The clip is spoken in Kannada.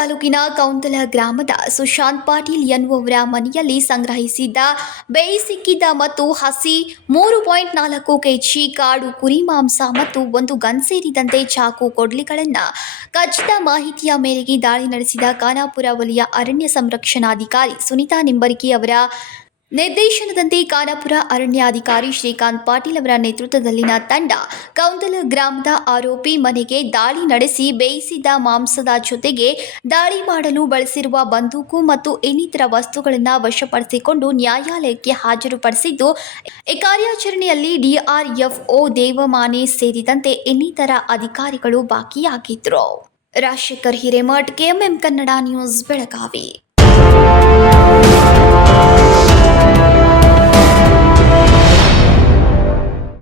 ತಾಲೂಕಿನ ಕೌಂತಲ ಗ್ರಾಮದ ಸುಶಾಂತ್ ಪಾಟೀಲ್ ಎನ್ನುವವರ ಮನೆಯಲ್ಲಿ ಸಂಗ್ರಹಿಸಿದ್ದ ಬೇಯಿಸಿಕ್ಕಿದ್ದ ಮತ್ತು ಹಸಿ ಮೂರು ಪಾಯಿಂಟ್ ನಾಲ್ಕು ಕೆಜಿ ಕಾಡು ಕುರಿ ಮಾಂಸ ಮತ್ತು ಒಂದು ಗನ್ ಸೇರಿದಂತೆ ಚಾಕು ಕೊಡ್ಲಿಗಳನ್ನು ಖಚಿತ ಮಾಹಿತಿಯ ಮೇರೆಗೆ ದಾಳಿ ನಡೆಸಿದ ಖಾನಾಪುರ ವಲಯ ಅರಣ್ಯ ಸಂರಕ್ಷಣಾಧಿಕಾರಿ ಸುನೀತಾ ನಿಂಬರ್ಗಿ ಅವರ ನಿರ್ದೇಶನದಂತೆ ಖಾನಾಪುರ ಅರಣ್ಯಾಧಿಕಾರಿ ಶ್ರೀಕಾಂತ್ ಪಾಟೀಲ್ ಅವರ ನೇತೃತ್ವದಲ್ಲಿನ ತಂಡ ಕೌಂದಲ ಗ್ರಾಮದ ಆರೋಪಿ ಮನೆಗೆ ದಾಳಿ ನಡೆಸಿ ಬೇಯಿಸಿದ ಮಾಂಸದ ಜೊತೆಗೆ ದಾಳಿ ಮಾಡಲು ಬಳಸಿರುವ ಬಂದೂಕು ಮತ್ತು ಇನ್ನಿತರ ವಸ್ತುಗಳನ್ನು ವಶಪಡಿಸಿಕೊಂಡು ನ್ಯಾಯಾಲಯಕ್ಕೆ ಹಾಜರುಪಡಿಸಿದ್ದು ಈ ಕಾರ್ಯಾಚರಣೆಯಲ್ಲಿ ಡಿಆರ್ಎಫ್ಒ ದೇವಮಾನೆ ಸೇರಿದಂತೆ ಇನ್ನಿತರ ಅಧಿಕಾರಿಗಳು ಭಾಗಿಯಾಗಿದ್ದರು ರಾಜಶೇಖರ್ ಹಿರೇಮಠ್, ಕೆಎಂಎಂ ಕನ್ನಡ ನ್ಯೂಸ್, ಬೆಳಗಾವಿ.